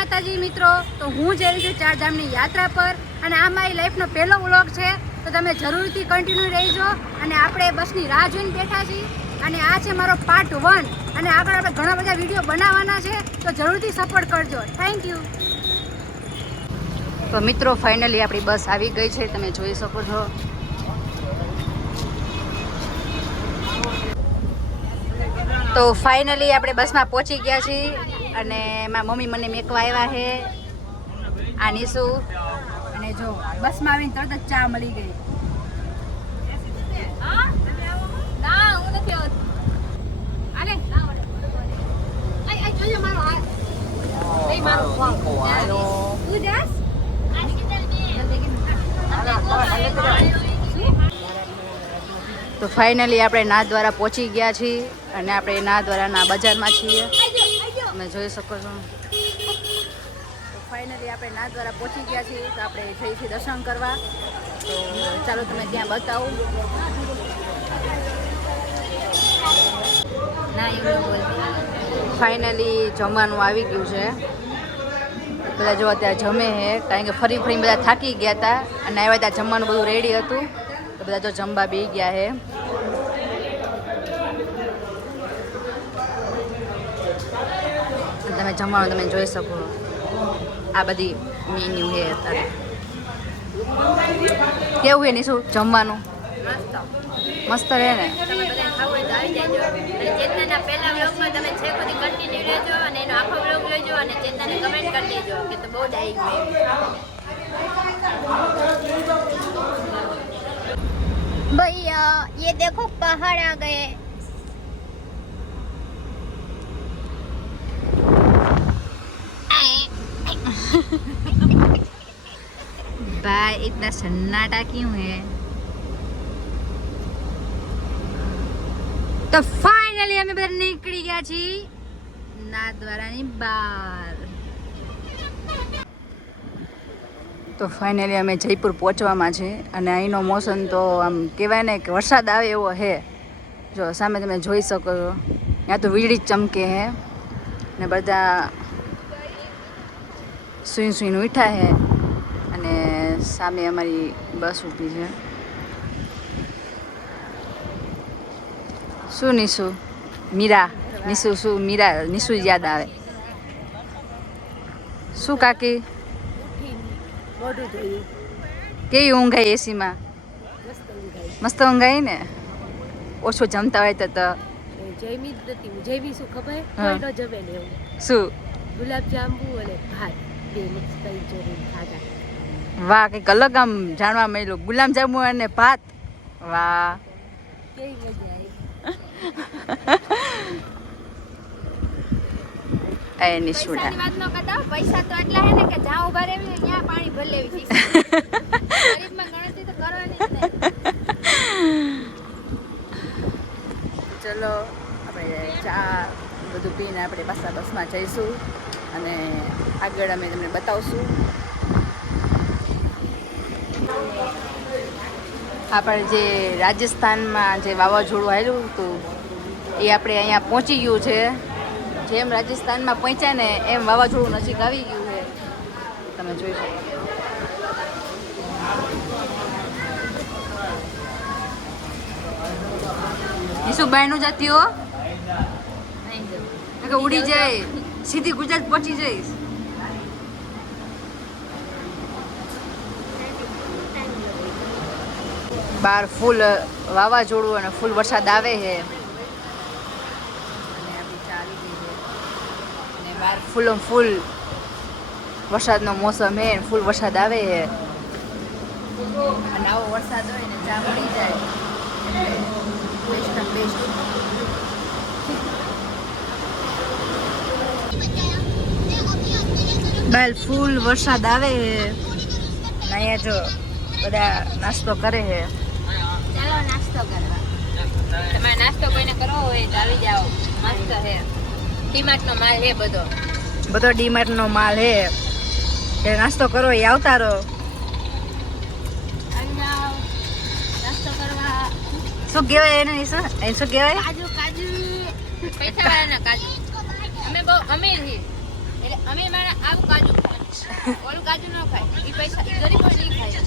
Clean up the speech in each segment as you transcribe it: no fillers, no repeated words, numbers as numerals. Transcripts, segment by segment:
માતાજી મિત્રો, તો હું જઈ રહી છું ચારધામની યાત્રા પર અને આ મારી લાઈફનો પહેલો વ્લોગ છે, તો તમે જરૂરથી કન્ટિન્યુ રહેજો. અને આપણે બસની રાહ જોઈને બેઠા છીએ અને આ છે મારો પાર્ટ 1 અને આગળ આપણે ઘણા બધા વિડીયો બનાવવાના છે, તો જરૂરથી સપોર્ટ કરજો. Thank you. તો મિત્રો ફાઇનલી આપણી બસ આવી ગઈ છે, તમે જોઈ શકો છો. તો ફાઇનલી આપણે બસમાં પહોંચી ગયા છીએ અને મારા મમ્મી મને મેકવા આવ્યા છે. આ નીસુ અને જો બસમાં આવીને તરત જ ચા મળી ગઈ. તો ફાઇનલી આપણે નાથદ્વારા પહોંચી ગયા છીએ અને આપણે નાથદ્વારાના બજારમાં છીએ, તમે જોઈ શકો છો. તો ફાઇનલી આપણે નાથદ્વારા પહોંચી ગયા છીએ, તો આપણે જઈથી દર્શન કરવા. તો ચાલો તમે ત્યાં બતાવું. ફાઇનલી જમવાનું આવી ગયું છે. બધા જો અત્યારે જમે છે, કારણ કે ફરી ફરીને બધા થાકી ગયા હતા અને આવ્યા ત્યાં જમવાનું બધું રેડી હતું, તો બધા જો જમવા બેસી ગયા છે. તમે જમવાનું તમે જોઈ શકો, આ બધી મેન્યુ છે અત્યારે. કેવું છે નીસુ જમવાનું? મસ્ત રહે ને. ચેતનાના પહેલા વ્લોગમાં તમે છેક સુધી કન્ટિન્યુ રહેજો અને એનો આખો વ્લોગ લેજો અને ચેતનાને કમેન્ટ કરી દેજો કે તો બહુ ડાઈ ગયું. भैया ये देखो पहाड़ आ गए. भाई इतना सन्नाटा क्यों है? તો ફાઇનલી અમે બધા નીકળી ગયા છીએ નાથદ્વારાની બહાર. તો ફાઇનલી અમે જયપુર પહોંચવામાં છે અને અહીંનો મોસમ તો આમ કહેવાય ને કે વરસાદ આવે એવો છે. જો સામે તમે જોઈ શકો છો, ત્યાં તો વીજળી ચમકે છે ને બધા સુઈ સુઈને ઉઠ્યા છે અને સામે અમારી બસ ઊભી છે. શું નીસુ? મીરા નીસુ શું મીરા નીસુ યાદ આવે? શું કાકી કેવી ઊંઘ આવી એસીમાં? મસ્ત ઊંઘ આવી ને. ઓછું જમતા હોય તો જયમી જ નથી. જયમી શું ખબર? કોઈ ન જમે ને એવું. શું? ગુલાબ જાંબુ અને ભાત બે મિક્સ કરી જોડીને ખાધા. વાહ, કંઈક અલગ આમ જાણવા મળ્યું. ગુલાબ જાંબુ અને ભાત, વાહ કેવી મજા આવી. એની સુડા વાત ન કરતા, પૈસા તો એટલા હે ને કે જ્યાં ઉભા રહેવી ત્યાં પાણી ભરી લેવી છે. ગરીબમાં ગણતરી તો કરવાની જ નહીં. ચલો આપણે ચા બધું પીને આપણે પાછા બસમાં જઈશું અને આગળ અમે તમને બતાવશું. આપણે જે રાજસ્થાનમાં જે વાવાઝોડું આવેલું હતું એ આપણે અહીંયા પહોંચી ગયું છે. જેમ રાજસ્થાનમાં પહોંચ્યા ને એમ વાવાઝોડું નજીક આવી ગયું છે, તમે જોઈ શકો. શું બાયનું જતી હો કે ઉડી જાય, સીધી ગુજરાત પહોંચી જઈશ. બહાર ફૂલ વાવાઝોડું અને ફૂલ વરસાદ આવે છે અને આપણી ચા આવી ગઈ છે અને બહાર ફૂલો ફૂલ વરસાદનો મોસમ છે, ફૂલ વરસાદ આવે છે અને આવો વરસાદ હોય ને ચા મળી જાય એટલે બેસ્ટ. બહાર ફૂલ વરસાદ આવે છે, અહીંયા જો બધા નાસ્તો કરે છે. ચાલો નાસ્તો કરવા. તમારે નાસ્તો કોઈને કરવો હોય તો આવી જાઓ. મસ્ત છે. ડીમાર્ટનો માલ છે બધો. બધો ડીમાર્ટનો માલ છે. એ નાસ્તો કરો એ આવતા રહો. આવી જાઓ નાસ્તો કરવા. શું કહેવાય એને શું કહેવાય? કાજુ પૈસા વાળાના કાજુ. અમે બહુ અમીર છીએ એટલે અમે મારા આવું ઈ પૈસા ઈ ગરીબ હોય ને ઈ ખાય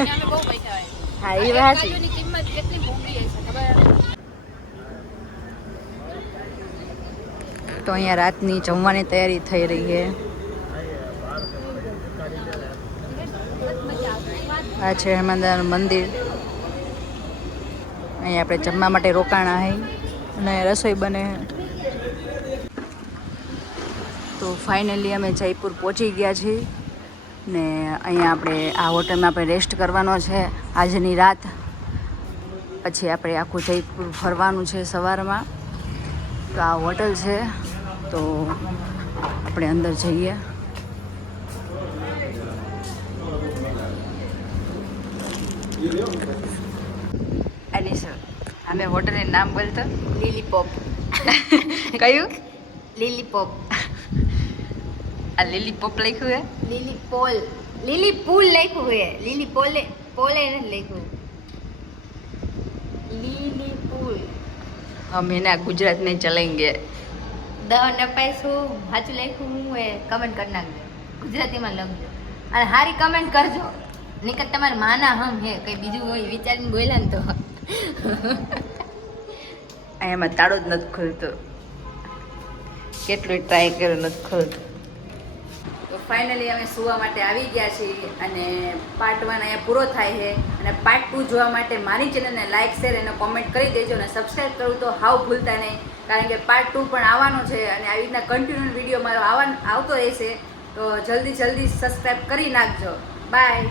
અને અમે બહુ પૈસા હોય હા એ એક વાત છે. કાજુની કિંમત કેટલી મોંઘી હશે ખબર તો અહીંયા રાતની જમવાની તૈયારી થઈ રહી છે. આ છે હનુમાનદાદાનું મંદિર. અહીંયા આપણે જમવા માટે રોકાણા હઈ અને રસોઈ બને. તો ફાઇનલી અમે જયપુર પહોંચી ગયા છીએ ને અહીંયા આપણે આ હોટલમાં આપણે રેસ્ટ કરવાનો છે આજની રાત. પછી આપણે આખું જયપુર ફરવાનું છે સવારમાં. તો આ હોટલ છે તો આપણે અંદર જઈએ. અનિશા અમે હોટલનું નામ બોલતો લીલી પોપ કયું લીલી પોપ આ લીલી પોપ લખ્યું હે. લીલી પોલ લીલી પુલ લખ્યું હે લીલી પોલે પોલે નથી લખ્યું લીલી પુલ हम ना गुजरात में चलेंगे. દહ નપાઈશું સાચું લખ્યું હું એ કમેન્ટ કરી નાખજો ગુજરાતીમાં લખજો અને સારી કમેન્ટ કરજો નહીંતર તમારે માના હમ હે કંઈ બીજું હોય વિચારીને બોલ્યા ને તો અહીંયામાં તાળો જ નથી ખુલતો. કેટલું ટ્રાય કર્યો નથી ખુલતો. તો ફાઇનલી અમે સુવા માટે આવી ગયા છીએ અને પાર્ટ 1 અહીંયા પૂરો થાય છે અને પાર્ટ 2 જોવા માટે મારી ચેનલને લાઇક શેર અને કોમેન્ટ કરી દેજો અને સબસ્ક્રાઈબ કરવું તો હાવ ભૂલતા નહીં કારણ કે પાર્ટ 2 પણ આવવાનો છે અને આવી રીતના કન્ટિન્યુ વિડીયો મારો આવતો રહેશે તો જલ્દી સબસ્ક્રાઈબ કરી નાખજો. બાય.